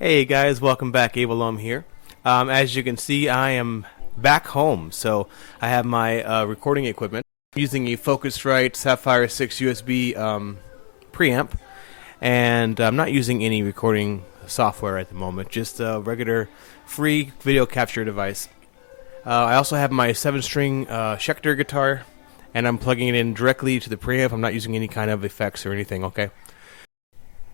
Hey guys, welcome back. Avalom here. As you can see, I am back home, so I have my recording equipment. I'm using a Focusrite Sapphire 6 USB preamp, and I'm not using any recording software at the moment, just a regular free video capture device. I also have my 7-string Schecter guitar, and I'm plugging it in directly to the preamp. I'm not using any kind of effects or anything, okay?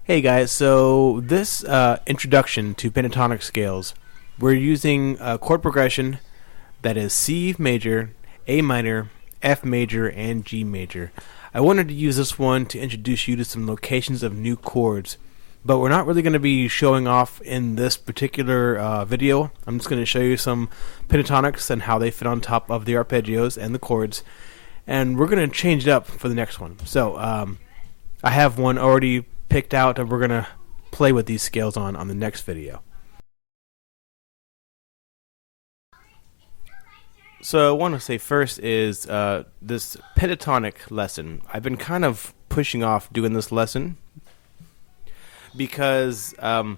Hey guys, so this introduction to pentatonic scales, we're using a chord progression that is C major, A minor, F major, and G major. I wanted to use this one to introduce you to some locations of new chords, but we're not really going to be showing off in this particular video. I'm just going to show you some pentatonics and how they fit on top of the arpeggios and the chords, and we're going to change it up for the next one. So I have one already picked out, and we're gonna play with these scales on the next video. So I want to say first is this pentatonic lesson. I've been kind of pushing off doing this lesson because the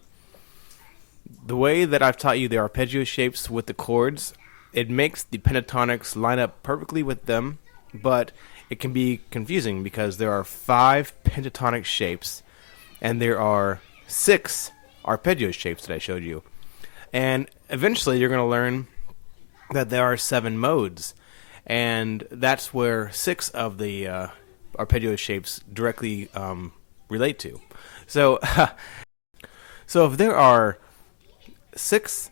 way that I've taught you the arpeggio shapes with the chords, it makes the pentatonics line up perfectly with them, but it can be confusing because there are 5 pentatonic shapes and there are 6 arpeggio shapes that I showed you. And eventually you're going to learn that there are 7 modes, and that's where 6 of the arpeggio shapes directly relate to. So, so if there are 6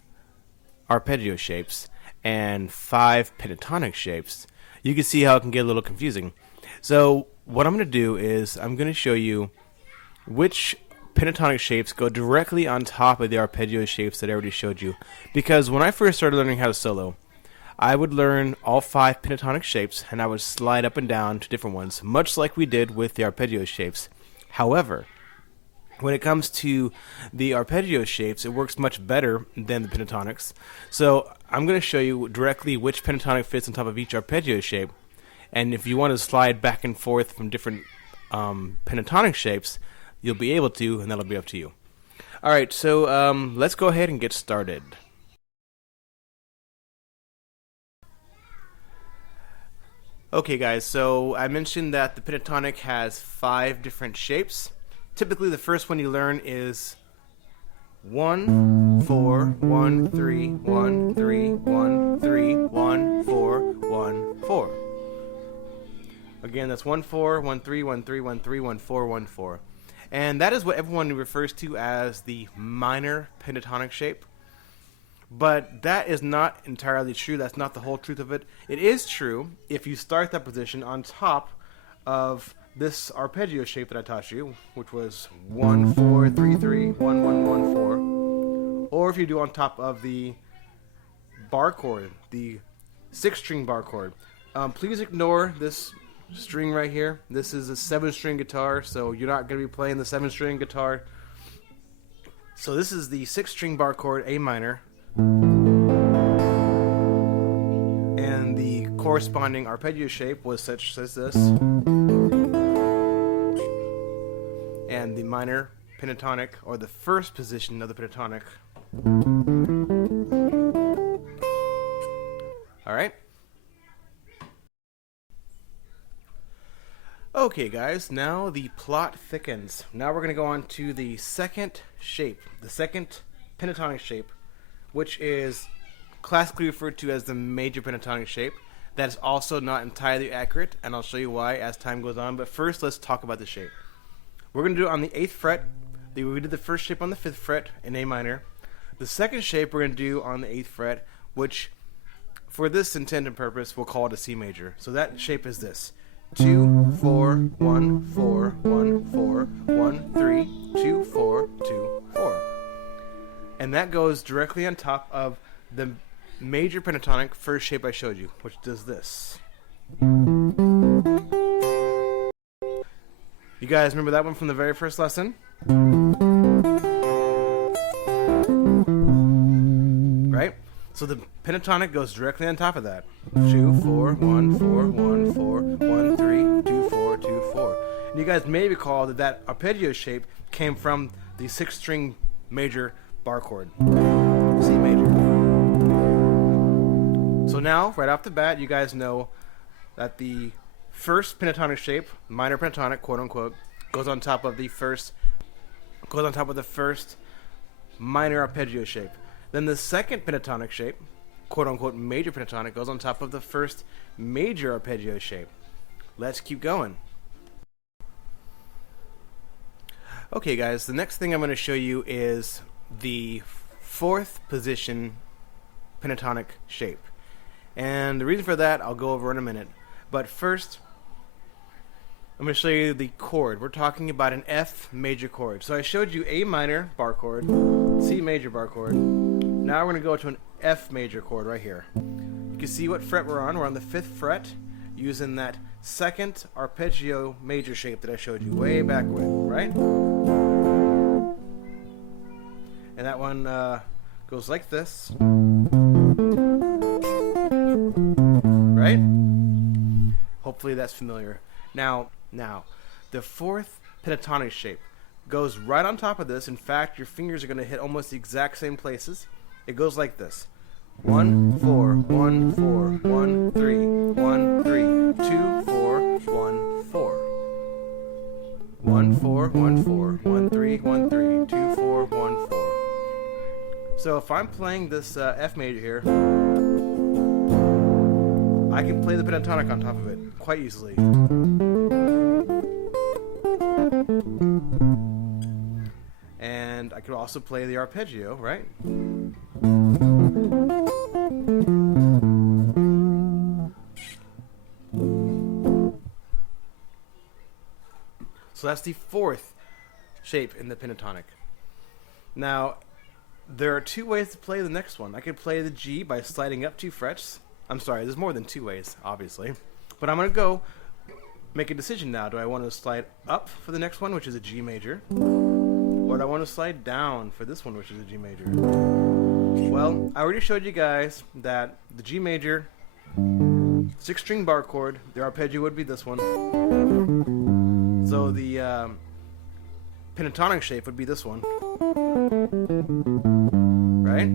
arpeggio shapes and 5 pentatonic shapes, you can see how it can get a little confusing. So what I'm going to do is I'm going to show you which pentatonic shapes go directly on top of the arpeggio shapes that I already showed you. Because when I first started learning how to solo, I would learn all 5 pentatonic shapes and I would slide up and down to different ones, much like we did with the arpeggio shapes. However, when it comes to the arpeggio shapes, it works much better than the pentatonics. So I'm going to show you directly which pentatonic fits on top of each arpeggio shape. And if you want to slide back and forth from different pentatonic shapes, you'll be able to, and that'll be up to you. Alright, so let's go ahead and get started. Okay guys, so I mentioned that the pentatonic has 5 different shapes. Typically the first one you learn is 1, 4, 1, 3, 1, 3, 1, 3, 1, 4, 1, 4. Again, that's 1, 4, 1, 3, 1, 3, 1, 3, 1, 4, 1, 4. And that is what everyone refers to as the minor pentatonic shape. But that is not entirely true. That's not the whole truth of it. It is true if you start that position on top of this arpeggio shape that I taught you, which was 1, 4, 3, 3, 1, 1, 1, 4. Or if you do on top of the bar chord, the 6-string bar chord. Please ignore this string right here. This is a 7-string guitar, so you're not going to be playing the 7-string guitar. So this is the 6-string bar chord, A minor, and the corresponding arpeggio shape was such as this, and the minor pentatonic, or the first position of the pentatonic. Alright. Okay guys, now the plot thickens. Now we're going to go on to the second shape, the second pentatonic shape, which is classically referred to as the major pentatonic shape. That is also not entirely accurate, and I'll show you why as time goes on, but first let's talk about the shape. We're going to do it on the 8th fret. We did the first shape on the 5th fret in A minor. The second shape we're going to do on the 8th fret, which for this intent and purpose we'll call it a C major. So that shape is this. 2, 4, 1, 4, 1, 4, 1, 3, 2, 4, 2, 4. And that goes directly on top of the major pentatonic first shape I showed you, which does this. You guys remember that one from the very first lesson? Right? So the pentatonic goes directly on top of that. 2, 4, 1, 4, 1, 4, 1, 3, 2, 4, 2, 4. And you guys may recall that that arpeggio shape came from the 6-string major bar chord, C major. So now, right off the bat, you guys know that the first pentatonic shape, minor pentatonic, quote unquote, goes on top of the first minor arpeggio shape. Then the second pentatonic shape, quote unquote major pentatonic, goes on top of the first major arpeggio shape. Let's keep going. Okay guys, the next thing I'm going to show you is the fourth position pentatonic shape. And the reason for that I'll go over in a minute. But first, I'm going to show you the chord. We're talking about an F major chord. So I showed you A minor bar chord, C major bar chord. Now we're going to go to an F major chord right here. You can see what fret we're on. We're on the 5th fret using that second arpeggio major shape that I showed you way back when, right? And that one goes like this. Right? Hopefully that's familiar. Now, the fourth pentatonic shape goes right on top of this. In fact, your fingers are going to hit almost the exact same places. It goes like this. 1, 4, 1, 4, 1, 3, 1, 3, 2, 4, 1, 4. 1, 4, 1, 4, 1, 3, 1, 3, 2, 4, 1, 4. So if I'm playing this F major here, I can play the pentatonic on top of it quite easily. And I could also play the arpeggio, right? So that's the fourth shape in the pentatonic. Now, there are two ways to play the next one. I could play the G by sliding up 2 frets. I'm sorry, there's more than 2 ways, obviously. But I'm going to go make a decision now. Do I want to slide up for the next one, which is a G major? Or do I want to slide down for this one, which is a G major? Well, I already showed you guys that the G major, 6-string bar chord, the arpeggio would be this one. So the pentatonic shape would be this one. Right?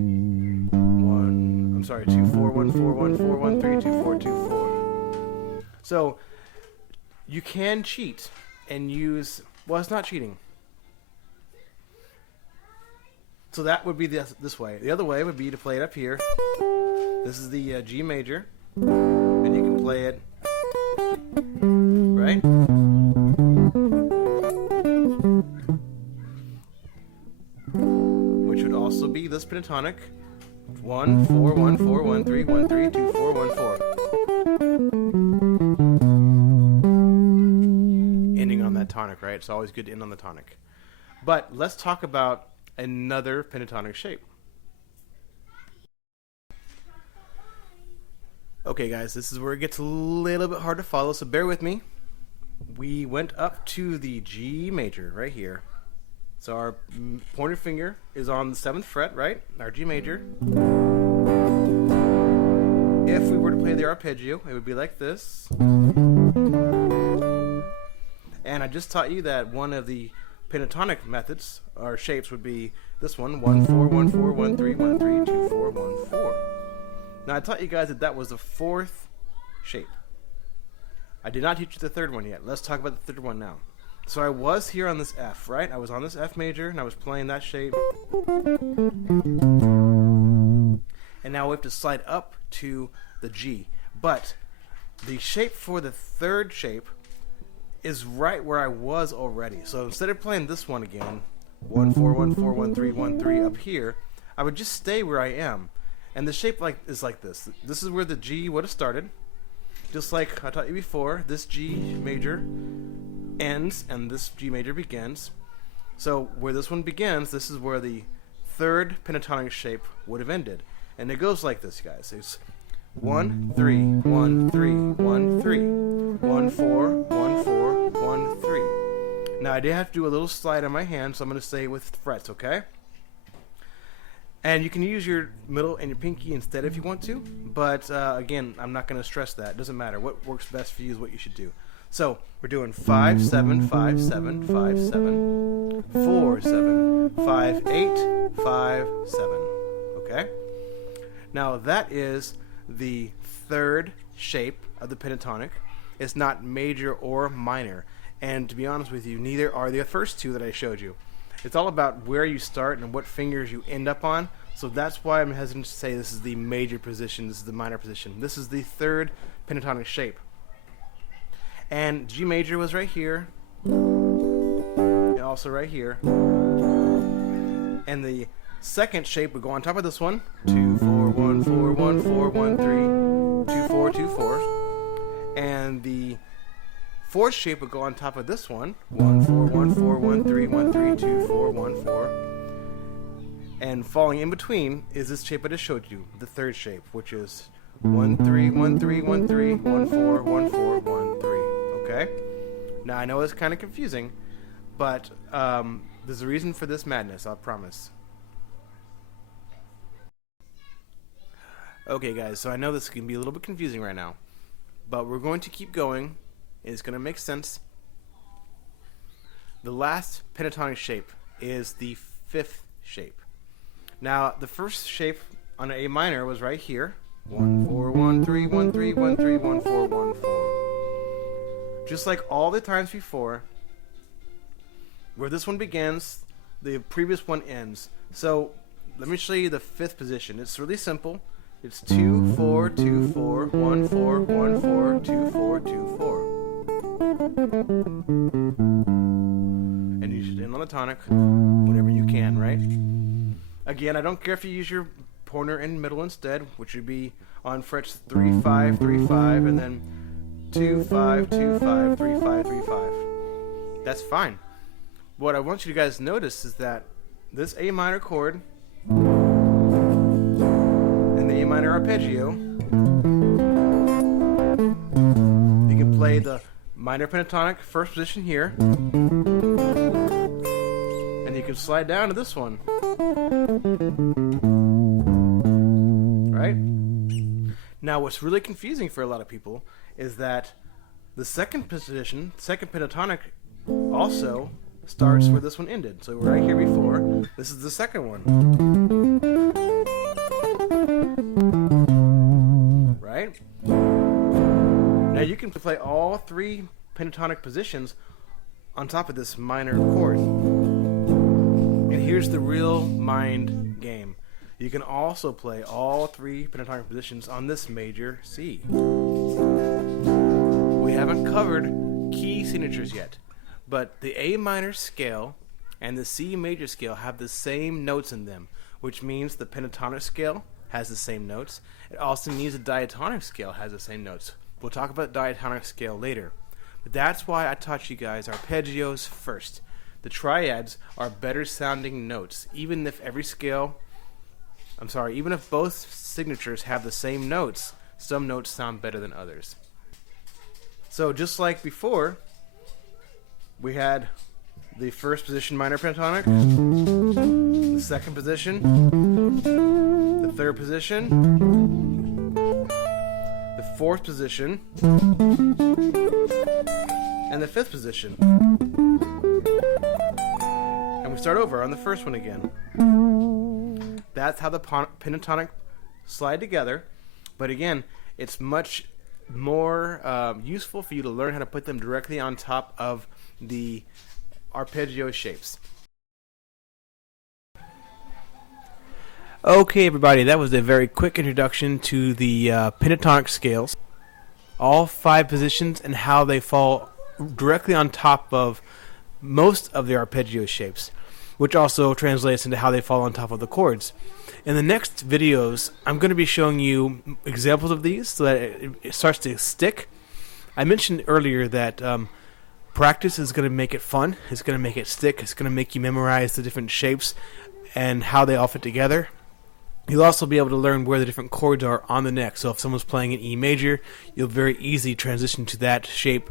2, 4, 1, 4, 1, 4, 1, 3, 2, 4, 2, 4. So you can cheat and use, well, it's not cheating. So that would be this way. The other way would be to play it up here. This is the G major, and you can play it, right? Which would also be this pentatonic. 1, 4, 1, 4, 1, 3, 1, 3, 2, 4, 1, 4. Ending on that tonic, right? It's always good to end on the tonic. But let's talk about another pentatonic shape. Okay guys, this is where it gets a little bit hard to follow, so bear with me. We went up to the G major right here. So our pointer finger is on the 7th fret, right? Our G major. If we were to play the arpeggio, it would be like this. And I just taught you that one of the pentatonic methods, or shapes, would be this one. 1, 4, 1, 4, 1, 3, 1, 3, 2, 4, 1, 4. Now I taught you guys that that was the 4th shape. I did not teach you the 3rd one yet. Let's talk about the 3rd one now. So I was here on this F, right? I was on this F major, and I was playing that shape. And now we have to slide up to the G. But the shape for the 3rd shape is right where I was already. So instead of playing this one again, 1, 4, 1, 4, 1, 3, 1, 3 up here, I would just stay where I am. And the shape is like this. This is where the G would have started. Just like I taught you before, this G major ends and this G major begins. So where this one begins, this is where the 3rd pentatonic shape would have ended. And it goes like this, guys. It's 1, 3, 1, 3, 1, 3, 1, 4, 1, 4, 1, 3. Now I did have to do a little slide on my hand, so I'm going to stay with frets, okay? And you can use your middle and your pinky instead if you want to, but again, I'm not going to stress that. It doesn't matter. What works best for you is what you should do. So we're doing 5 7 5 7 5 7 4 7 5 8 5 7. Okay. Now that is the third shape of the pentatonic. It's not major or minor, and to be honest with you, neither are the first two that I showed you. It's all about where you start and what fingers you end up on. So that's why I'm hesitant to say this is the major position, this is the minor position. This is the third pentatonic shape. And G major was right here, and also right here. And the second shape would go on top of this one. 2 4 1 4 1 4 1 3 2 4 2 4. And the fourth shape would go on top of this one. 1 4 1 4 1 3 1 3 2 4 1 4. And falling in between is this shape I just showed you, the third shape, which is 1 3 1 3 1 3 1 4 1 4 1 3. Okay? Now I know it's kind of confusing, but there's a reason for this madness, I promise. Okay guys, so I know this can be a little bit confusing right now, but we're going to keep going. It's going to make sense. The last pentatonic shape is the fifth shape. Now, the first shape on an A minor was right here. 1 4 1 3 1 3 1 3 1 4 1 4. Just like all the times before, where this one begins, the previous one ends. So, let me show you the fifth position. It's really simple. It's 2 4 2 4 1 4 1 4 2 4 2 4. And you should end on the tonic whenever you can, right? Again, I don't care if you use your pointer and middle instead, which would be on frets 3 5 3 5 and then 2 5 2 5 3 5 3 5. That's fine. What I want you guys to notice is that this A minor chord and the A minor arpeggio, you can play the minor pentatonic first position here, and you can slide down to this one, right? Now what's really confusing for a lot of people is that the second position, second pentatonic, also starts where this one ended. So we're right here before, this is the second one, right? Now you can play all three pentatonic positions on top of this minor chord. And here's the real mind game. You can also play all three pentatonic positions on this major C. We haven't covered key signatures yet, but the A minor scale and the C major scale have the same notes in them, which means the pentatonic scale has the same notes. It also means the diatonic scale has the same notes. We'll talk about diatonic scale later. But that's why I taught you guys arpeggios first. The triads are better sounding notes. Even if even if both signatures have the same notes, some notes sound better than others. So just like before, we had the first position minor pentatonic, the second position, the third position, the fourth position, and the fifth position. And we start over on the first one again. That's how the pentatonic slide together. But again, it's much more useful for you to learn how to put them directly on top of the arpeggio shapes. Okay, everybody, that was a very quick introduction to the pentatonic scales, all 5 positions, and how they fall directly on top of most of the arpeggio shapes, which also translates into how they fall on top of the chords. In the next videos, I'm going to be showing you examples of these so that it starts to stick. I mentioned earlier that practice is going to make it fun, it's going to make it stick, it's going to make you memorize the different shapes and how they all fit together. You'll also be able to learn where the different chords are on the neck. So if someone's playing an E major, you'll very easily transition to that shape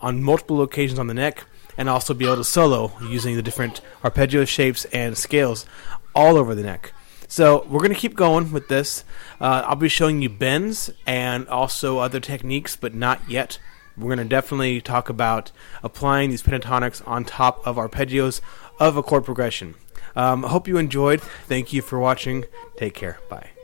on multiple occasions on the neck, and also be able to solo using the different arpeggio shapes and scales all over the neck. So we're going to keep going with this. I'll be showing you bends and also other techniques, but not yet. we're going to definitely talk about applying these pentatonics on top of arpeggios of a chord progression. I hope you enjoyed. Thank you for watching. Take care. Bye.